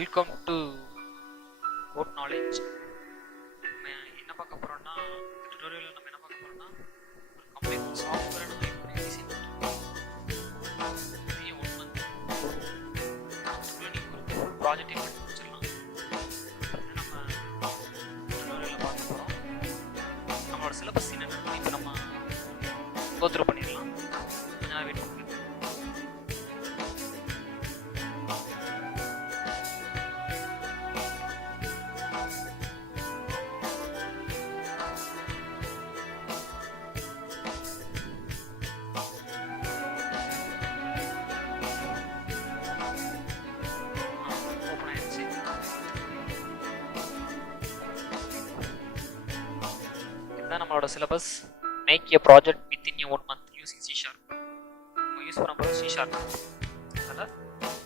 Welcome to quote knowledge. நம்ம என்ன பார்க்க போகிறோம்னா, இந்த டுட்டோரியலில் நம்ம என்ன பார்க்க போகிறோம்னா, ஒரு கம்ப்ளீட் சாஃப்ட்வேரை நம்ம எப்படி டிசைன் பண்ணுறோம். இதே 1 month அதுக்குள்ளே நீங்கள் ஒரு ஃபுல் ப்ராஜெக்டே பண்ணி முடிச்சிடலாம். அது நம்ம டுட்டோரியலில் பார்க்க போகிறோம். நம்மளோட சிலபஸ் என்னென்னு இப்போ நம்ம கோத்ரூ பண்ணிடலாம். கொஞ்ச நேரம் வெயிட் பண்ணுங்க. நம்மளோட syllabus make a project within a 1 month using C#. நம்ம யூஸ் பண்ண போகிற C#. அதில்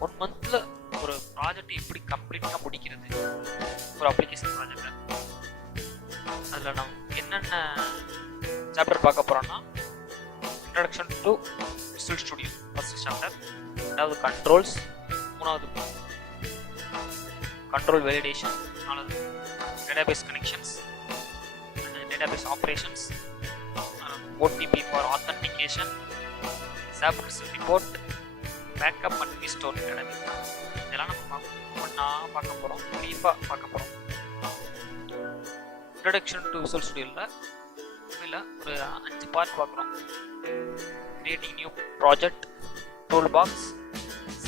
1 monthல ஒரு ப்ராஜெக்ட் எப்படி கம்ப்ளீட்டாக முடிக்கிறது, ஒரு அப்ளிகேஷன் ப்ராஜெக்டை. அதில் நம்ம என்னென்ன சாப்டர் பார்க்க போகிறோம்னா, introduction to visual studio first chapter, ரெண்டாவது கண்ட்ரோல்ஸ், மூணாவது கண்ட்ரோல் வேலிடேஷன், நாலாவது database connections, database operations, OTP for authentication, SAP report, backup and restore database. இதெல்லாம் நம்ம பார்க்க போகிறோம், ப்ரீஃபாக பார்க்க போகிறோம். இன்ட்ரடக்ஷன் டு விசுவல் ஸ்டுடியோவில் இதில் ஒரு 5 பார்ட் பார்க்குறோம். Creating new project, tool box,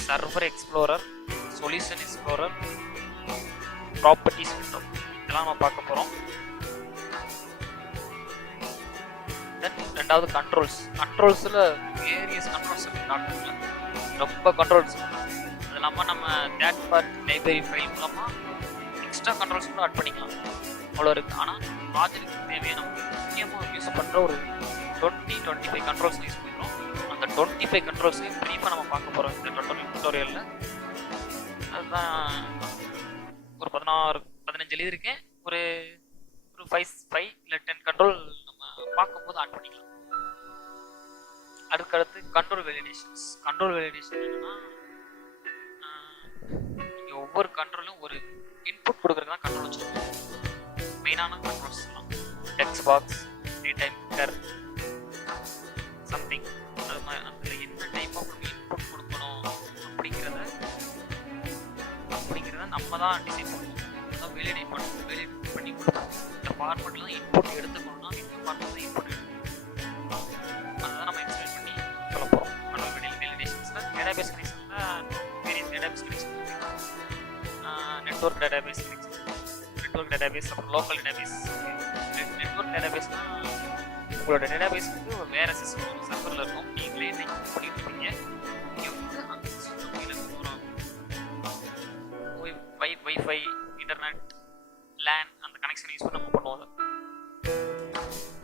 server explorer, solution explorer, properties window, இதெல்லாம் நம்ம பார்க்க போகிறோம். ரெண்டாவது கண்ட்ரோல்ஸில் வேரியஸ் கண்ட்ரோல்ஸ் இருக்குது. ரொம்ப கண்ட்ரோல்ஸ். அது இல்லாமல் நம்ம தேர்ட் பார்ட்டி லைப்ரரி ஃபைல் மூலமாக எக்ஸ்ட்ரா கண்ட்ரோல்ஸ் கூட ஆட் பண்ணிக்கலாம். அவ்வளோ இருக்குது. ஆனால் ப்ராஜெக்ட்டுக்கு தேவையான முக்கியமாக யூஸ் பண்ணுற ஒரு 20-25 கண்ட்ரோல்ஸ் யூஸ் பண்ணுறோம். அந்த 25 கண்ட்ரோல்ஸையும் ப்ரீஃபாக நம்ம பார்க்க போகிறோம் இந்த டுட்டோரியலில். அதுதான் ஒரு 15 எழுதியிருக்கேன். ஒரு 5 இல்லை 10 கண்ட்ரோல் பார்க்கும்போது ஆட் பண்ணிக்கலாம். அதுக்கடுத்து கண்ட்ரோல் வேலிடேஷன் என்னன்னா, நீங்கள் ஒவ்வொரு கண்ட்ரோலும் ஒரு இன்புட் கொடுக்குறது தான் கண்ட்ரோல் வச்சுருக்கோம். மெயினான கண்ட்ரோல்ஸ் எல்லாம் text box, data enter, something, அது மாதிரி அதில் என்ன டைப் ஆஃப் இன்புட் கொடுக்கணும் அப்படிங்கிறத நம்ம தான் டிசைன் பண்ணுவோம். அதான் வேலிடேட் பண்ணி கொடுப்போம். இந்த ஃபார்மெட்டில் தான் இன்புட் எடுத்துக்கணும்னா இந்த ஃபார்மெட் தான் இன்புட் எடுக்கணும். அதுதான் நம்ம எக்ஸ்பிளைன் பண்ணி சொல்ல போகிறோம். கண்ட்ரோல் வேலிடேஷன்ஸில் டேட்டாபேஸ் கனெக்ஷனில் various database connection, network database connection, network database, அப்புறம் லோக்கல் டேட்டாபேஸ். நெட்வொர்க் டேட்டாபேஸ்னால் உங்களோட டேட்டாபேஸ் வந்து வேறு சிஸ்டம் சர்வரில் இருக்கும். நீங்களே என்ன பண்ணிட்டு இருப்பீங்க, இங்கே வந்து அந்த சிஸ்டம் கீழே ஸ்டோர் ஆகும். வைஃபை, இன்டர்நெட், லேன், அந்த கனெக்ஷன் யூஸ் பண்ணி நம்ம பண்ணுவோம்.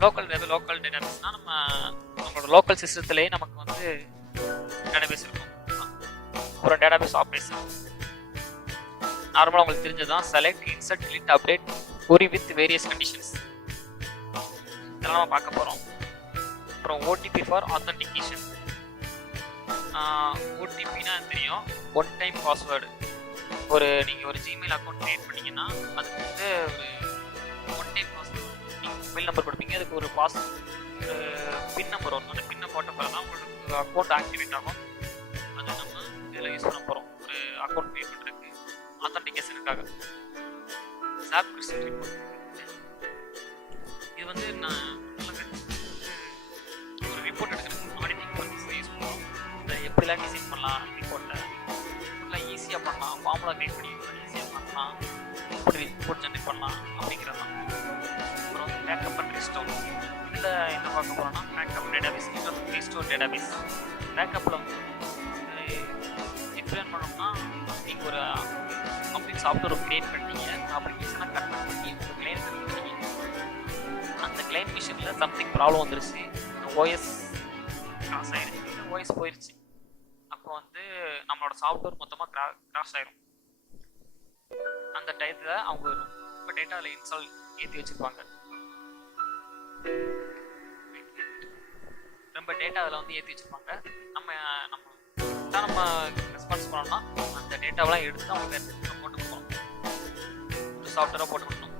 லோக்கல் டேட்டாபேஸ்னால் நம்மளோட லோக்கல் சிஸ்டத்துலேயே நமக்கு வந்து டேட்டாபேஸ் இருக்கும். அப்புறம் டேட்டாபேஸ் ஆப்ரேஷன் நார்மலாக உங்களுக்கு தெரிஞ்சதுதான். Select, insert, delete, update, query with various conditions, இதெல்லாம் நம்ம பார்க்க போகிறோம். அப்புறம் OTP ஃபார் ஆத்தன்டிகேஷன். OTPனா தெரியும், ஒன் டைம் பாஸ்வேர்டு. நீங்கள் ஒரு ஜிமெயில் அக்கௌண்ட் க்ரியேட் பண்ணிங்கன்னா அதுக்கு வந்து ஒரு ஒன் டைம் பாஸ்வேர்டு, நீங்கள் மொபைல் நம்பர் கொடுப்பீங்க, அதுக்கு ஒரு பின் நம்பர் வரும். அந்த பின்னை போட்ட பிறகு தான் உங்களுக்கு அக்கௌண்ட் ஆக்டிவேட் ஆகும். அதை நம்ம இதில் யூஸ் பண்ண போகிறோம் ஒரு அக்கௌண்ட் க்ரியேட் பண்ணுறதுக்கு, ஆத்தன்டிகேஷனுக்காக. SAP ரிப்போர்ட், இது வந்து நான் ஒரு ரிப்போர்ட் எடுக்கிறதுக்கு ஆடிட்டிங் பர்பஸில் யூஸ் பண்ணுறோம். இதை எப்படிலாம் டிசைன் பண்ணலாம், ரிப்போர்ட்டை எப்படிலாம் ஈஸியாக பண்ணலாம், ஃபார்முலா கிரியேட் பண்ணி ஈஸியாக பண்ணலாம், எப்படி ரிப்போர்ட் ஜென்ரேட் பண்ணலாம் அப்படிங்கிறதான். அப்புறம் வந்து பேக்கப் அண்ட் ரெஸ்டோர். இதில் என்ன பார்க்க போகிறோம்னா, பேக்கப் டேட்டாபேஸ், ரெஸ்டோர் டேட்டாபேஸ். பேக்கப்பில் வந்து எக்ஸ்பிளைன் பண்ணோம்னா, நீங்கள் ஒரு கம்ப்ளீட் சாஃப்ட்வேர் க்ரியேட் பண்ணிட்டீங்க, அப்ளிகேஷனை கன்வெர்ட் பண்ணி உங்கள் கிளைண்ட் பண்ணிட்டீங்க. அந்த கிளைண்ட் மிஷினில் சம்திங் ப்ராப்ளம் வந்துருச்சு, OS கிராஸ் ஆகிடுச்சு, இல்லை OS போயிடுச்சு. அப்போ வந்து நம்மளோட சாஃப்ட்வேர் மொத்தமாக கிராஷ் ஆயிரும். அந்த டயத்தில் அவங்க ரொம்ப டேட்டா அதில் இன்ஸ்டால் ஏற்றி வச்சுருப்பாங்க. ரொம்ப டேட்டா அதில் வந்து ஏற்றி வச்சுருப்பாங்க. நம்ம ரெஸ்பான்ஸ் பண்ணோம்னா அந்த டேட்டாவெலாம் எடுத்து அவங்க போட்டு சாஃப்ட்வேராக போட்டுக்கணும்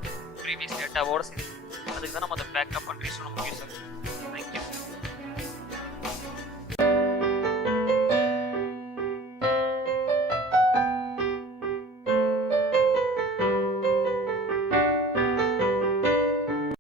ப்ரீவியஸ் டேட்டாவோட சரி. அதுக்கு தான் நம்ம அந்த பேக்கப் அண்ட் ரீஸ்டோர் நமக்கு யூஸ் ஆகும்.